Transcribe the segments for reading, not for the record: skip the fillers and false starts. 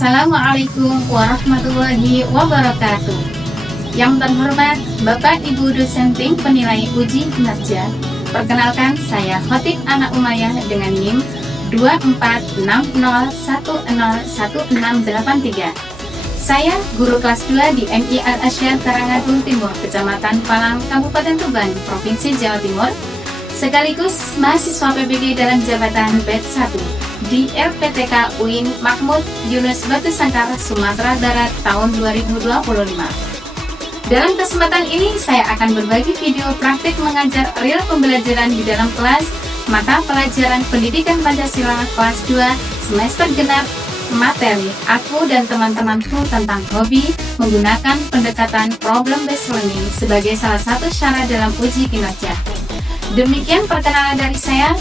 Assalamualaikum warahmatullahi wabarakatuh. Yang terhormat Bapak Ibu dosen tim penilai uji kinerja, perkenalkan saya Khotib Anak Umayyah dengan NIM 2460101683. Saya guru kelas 2 di MI Al-Asyar Karangadung Timur, Kecamatan Palang, Kabupaten Tuban, Provinsi Jawa Timur, sekaligus mahasiswa PBG dalam jabatan batch 1 di LPTK UIN Mahmud Yunus Batu Sangkar, Sumatera Barat tahun 2025. Dalam kesempatan ini saya akan berbagi video praktik mengajar real pembelajaran di dalam kelas mata pelajaran Pendidikan Pancasila kelas 2 semester genap materi aku dan teman-temanku tentang hobi menggunakan pendekatan problem based learning sebagai salah satu syarat dalam uji kinerja. Demikian perkenalan dari saya.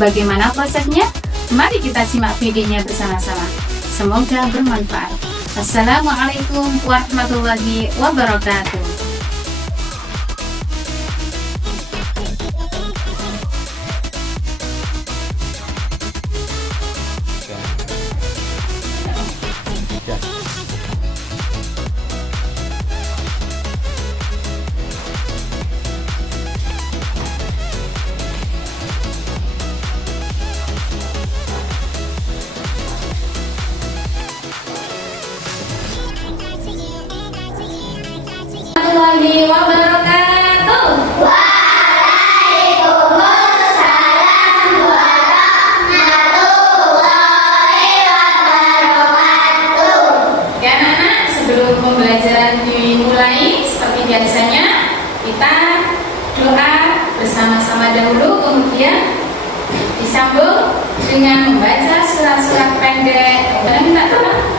Bagaimana prosesnya? Mari kita simak videonya bersama-sama. Semoga bermanfaat. Assalamualaikum warahmatullahi wabarakatuh. Warahmatullahi wabarakatuh. Waalaikumsalam warahmatullahi wabarakatuh. Ya anak-anak, sebelum pembelajaran dimulai, seperti biasanya kita doa bersama-sama dahulu, kemudian disambung dengan membaca surat-surat pendek. Kemudian minta tolong.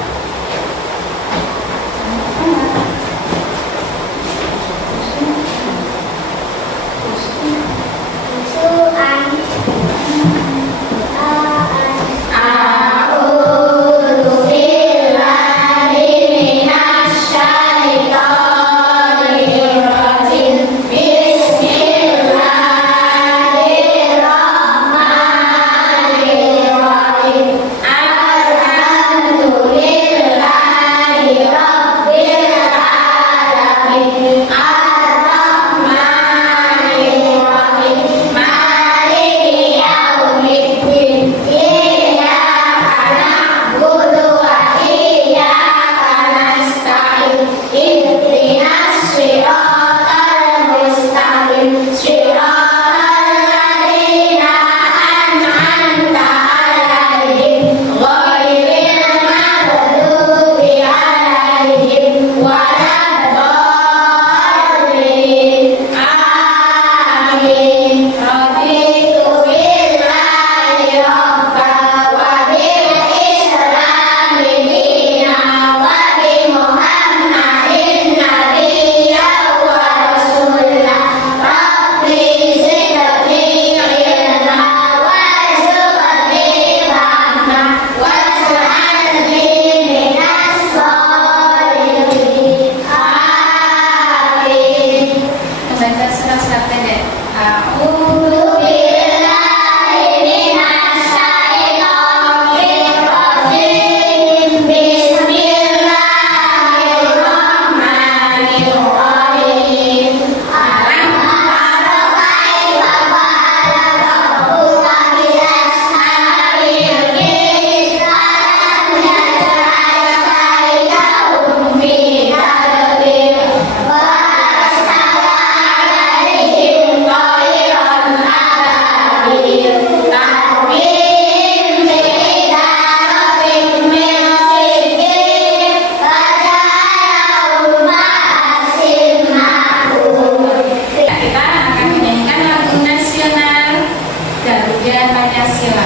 Garuda Pancasila,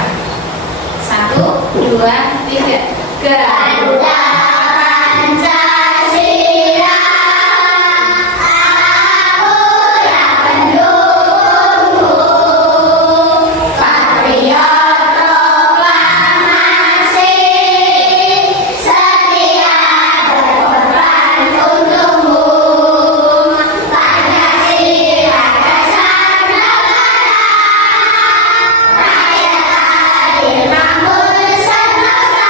aku yang pendukungmu, patriot proklamasi, setia berkorban untukmu. Pancasila dasar negara, rakyat adil makmur sentosa.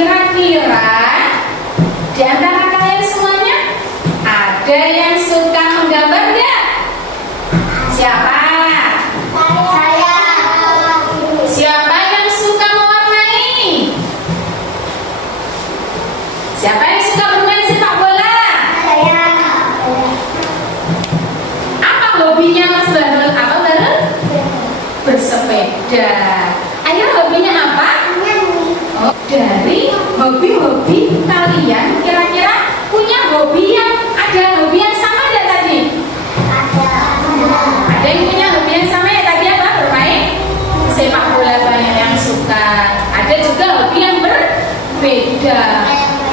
kira-kira di antara kalian semuanya ada yang suka menggambar nggak? Siapa? Saya. Siapa yang suka mewarnai? Siapa yang suka bermain sepak bola? Saya. Apa hobinya Mas Barul? Apa Barul? Bersepeda. Ayo, hobinya apa? Oh, dari hobi-hobi kalian kira-kira punya hobi yang sama nggak tadi? Ada yang punya hobi yang sama ya tadi apa? Bermain sepak bola, banyak yang suka. Ada juga hobi yang berbeda.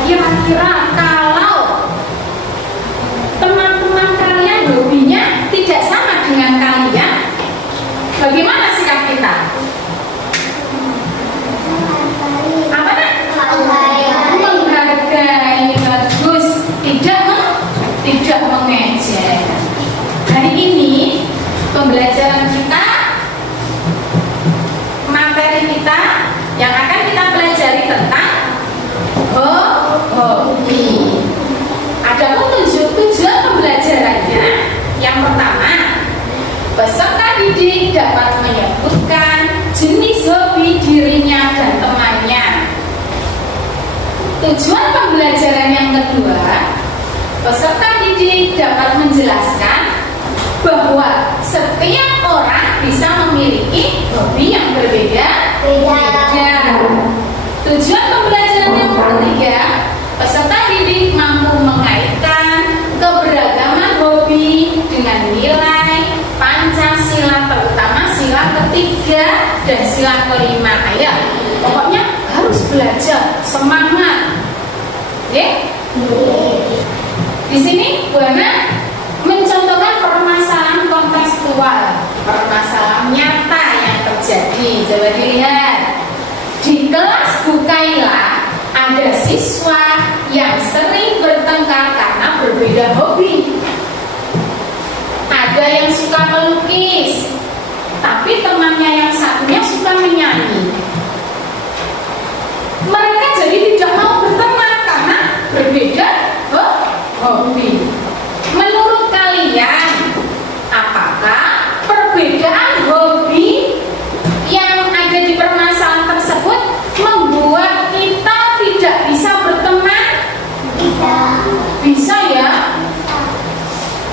Kira-kira kalau teman-teman kalian hobinya tidak sama dengan kalian, bagaimana sikap kita? Apa nak? Menghargai, bagus. Tidak mengejek. Hari ini pembelajaran kita, materi kita yang akan kita pelajari tentang hobi. Adapun tujuan pembelajarannya, yang pertama, peserta didik dapat menyebutkan jenis hobi dirinya dan temannya. Tujuan pembelajaran yang kedua, peserta didik dapat menjelaskan bahwa setiap orang bisa memiliki hobi yang berbeda-beda. Tujuan pembelajaran yang ketiga, peserta didik mampu mengaitkan keberagaman hobi dengan nilai Pancasila, terutama sila ketiga dan sila kelima. Ayo, pokoknya harus belajar, semangat. Oke? Di sini Bu Ana mencontohkan permasalahan kontekstual, permasalahan nyata yang terjadi. Coba dilihat. Di kelas Bu Kaila ada siswa yang sering bertengkar karena berbeda hobi. Ada yang suka melukis, tapi temannya yang satunya suka menyanyi. Mereka jadi tidak mau berteman karena berbeda hobi. Menurut kalian, apakah perbedaan hobi yang ada di permasalahan tersebut membuat kita tidak bisa berteman? Bisa ya.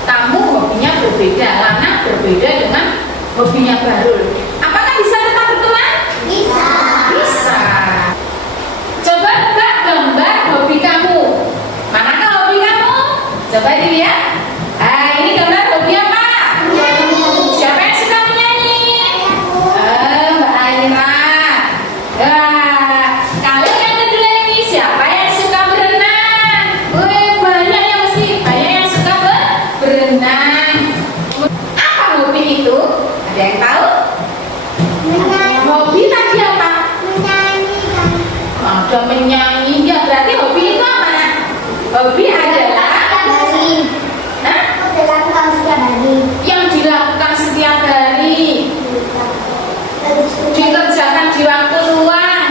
Kamu hobinya berbeda, Lana berbeda dengan hobinya Barul. Apakah bisa tetap berteman? Bisa. Bisa. Coba gambar hobi kamu. Manakah hobi kamu? Coba dilihat. Ini gambar hobi apa? Siapa yang suka menyanyi? Mbak Aira. Kalau yang kedua ini siapa yang suka berenang? Banyak yang suka berenang. Apa hobi itu? Ada yang tahu? Hobi tadi apa? Ada menyanyi. Ya, berarti hobi itu apa? Hobi adalah yang dilakukan setiap hari, dikerjakan di waktu luang,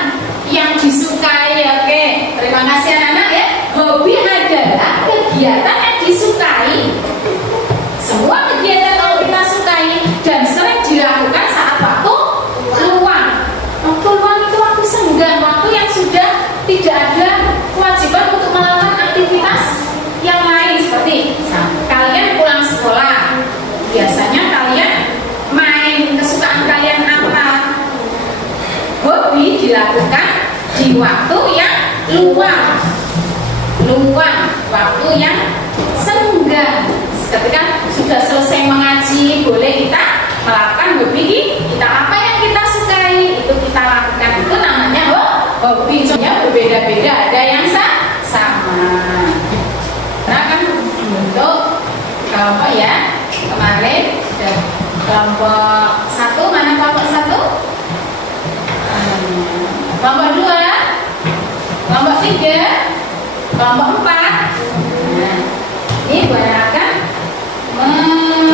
yang disukai. Oke, terima kasih anak-anak ya. Hobi adalah kegiatan yang disukai. Semua kegiatan kalau kita sukai dan sering dilakukan saat waktu luang. Waktu luang itu waktu senggang, waktu yang sudah tidak ada kewajiban untuk melakukan aktivitas yang lain, seperti kalian pulang sekolah, biasanya kalian main, kesukaan kalian apa? Hobi dilakukan di waktu yang luang, waktu yang senggang. Ketika sudah selesai mengaji, boleh kita melakukan hobi kita. Apa yang kita sukai itu kita lakukan, itu namanya hobi. Contohnya berbeda-beda, ada yang sama. Karena kan bentuk kelompok ya, kemarin sudah kelompok 1, mana kelompok 1? Kelompok 2, kelompok 3, kelompok 4. Nah, ini Bu Ana akan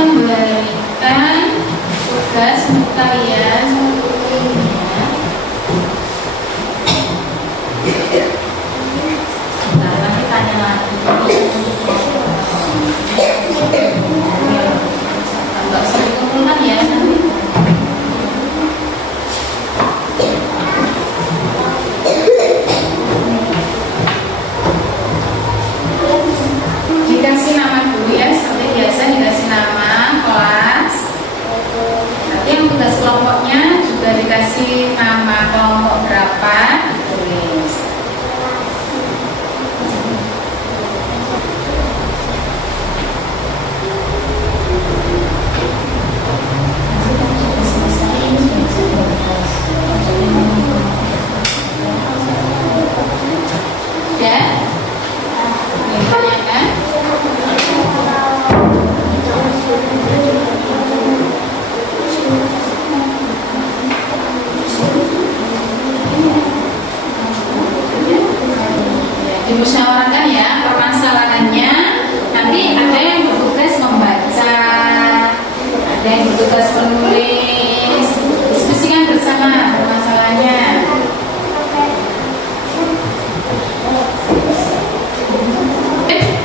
memberikan tugas untuk kalian. Ada yang bertugas menulis. Diskusikan bersama masalahnya.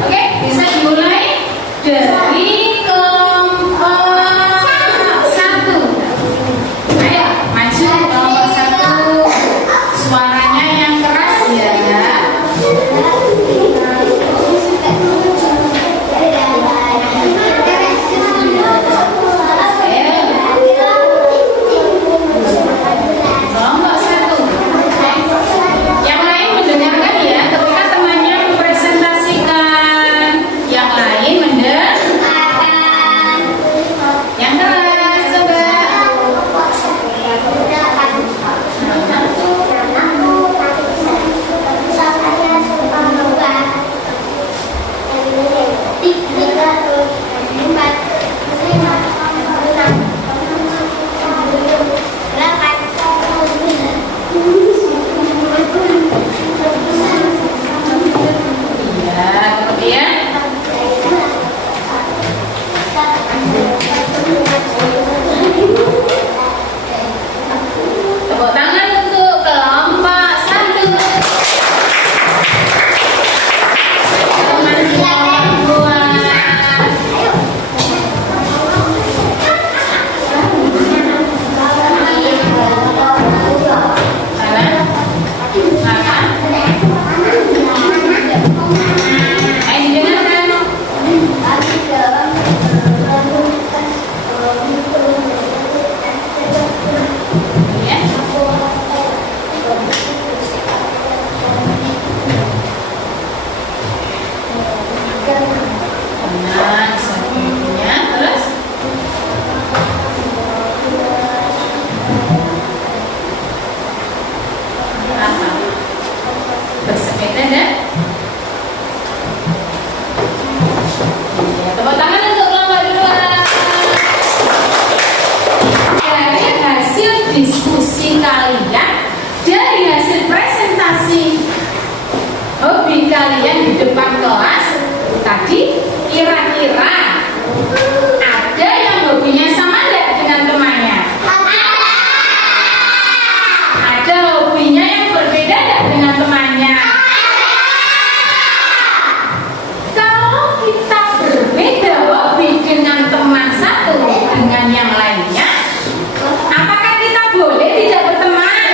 Oke, bisa dimulai dari kelompok 1. Ayo, maju kelompok 1. Suaranya yang keras ya. Kelompok 1. Yang lain mendengarkan ya, ketika temannya mempresentasikan. Yang lain mendengarkan. Yang keras coba. Ya, kemudian tepuk tangan untuk kelompok 1. Teman-teman buat bersepeda dan tepuk tangan untuk kelompok 2. Dari hasil diskusi kalian, dari hasil presentasi hobi kalian di depan kelas tadi, kira-kira ada yang hobinya sama enggak dengan temannya? Ada hobinya yang berbeda enggak dengan temannya? Kalau kita berbeda hobi dengan teman satu dengan yang lainnya, apakah kita boleh tidak berteman?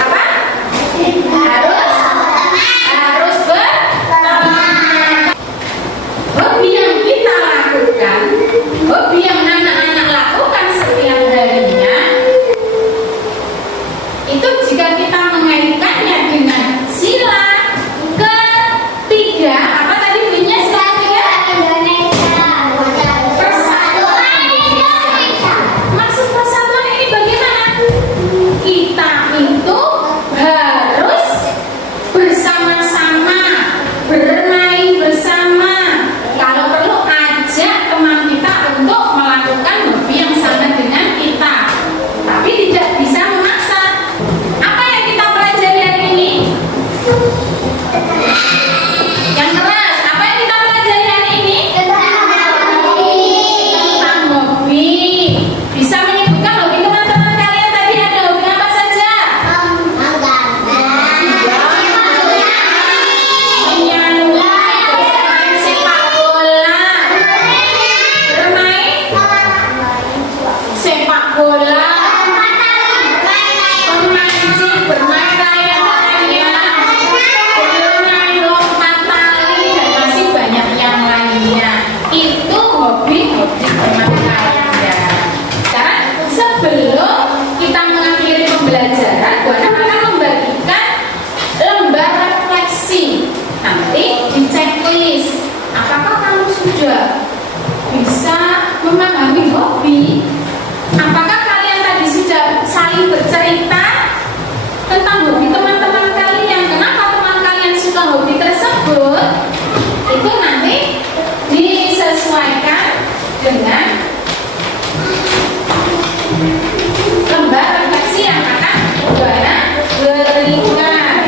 Apa? Harus berteman. Hobi yang kita lakukan, hobi yang anak-anak lakukan setiap harinya, itu jika kita mengaitkannya dengan sila ketiga, apa tadi bunyinya sila ketiga? Persatuan Indonesia. Maksud persatuan ini bagaimana? Kita itu harus bersama-sama, bermain bersama. Kalau perlu ajak teman kita untuk melakukan hobi yang sama dengan kita, tapi tidak bisa memaksa. Apa yang kita pelajari hari ini? Yang keras. Apa yang kita pelajari hari ini? Tentang hobi. Bisa menyebutkan hobi teman-teman kalian tadi, ada hobi apa saja? Menyanyi, bermain sepak bola, bermain sepak bola, memancing, bermain layang-layang, bermain lompat tali, dan masih banyak yang lainnya. Itu hobi-hobi teman kalian. Sekarang sebelum kita mengakhiri pembelajaran, Bu Ana akan membagikan lembar refleksi. Nanti di checklist, apakah kamu sudah bisa memahami hobi? Apakah kalian tadi sudah saling bercerita tentang hobi teman-teman kalian? Kenapa teman kalian suka hobi tersebut? Itu nanti disesuaikan dengan lembar refleksi yang akan Bu Ana berikan.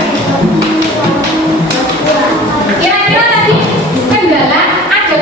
Kira-kira tadi kendala ada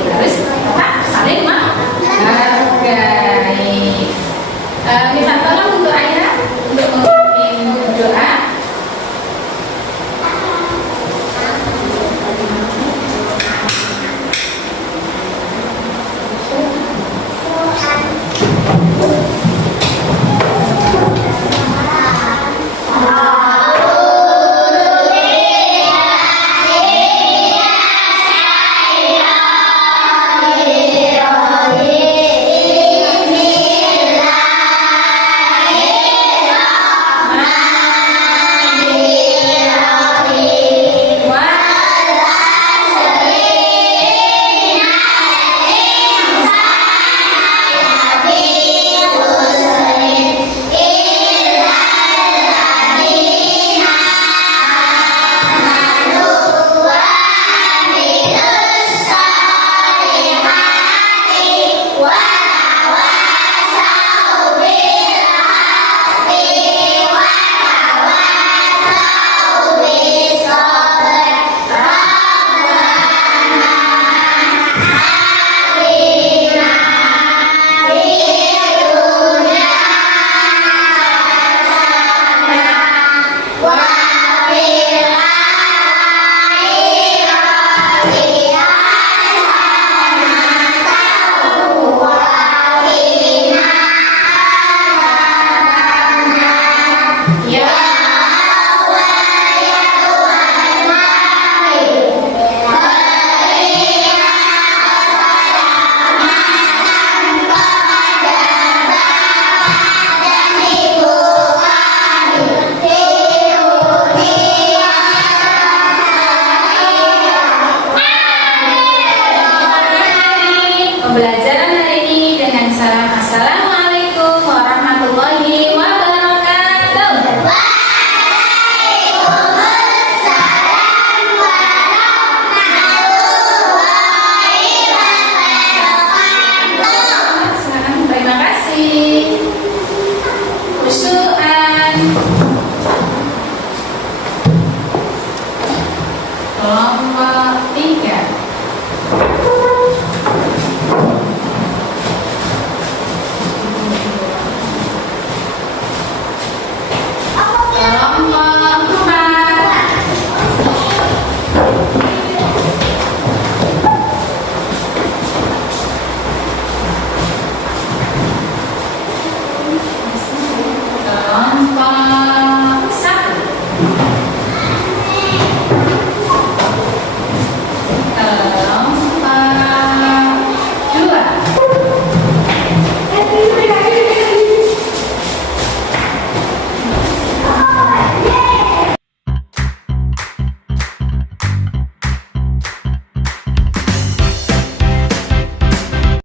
Terus Kak saling menghargai. Minta tolong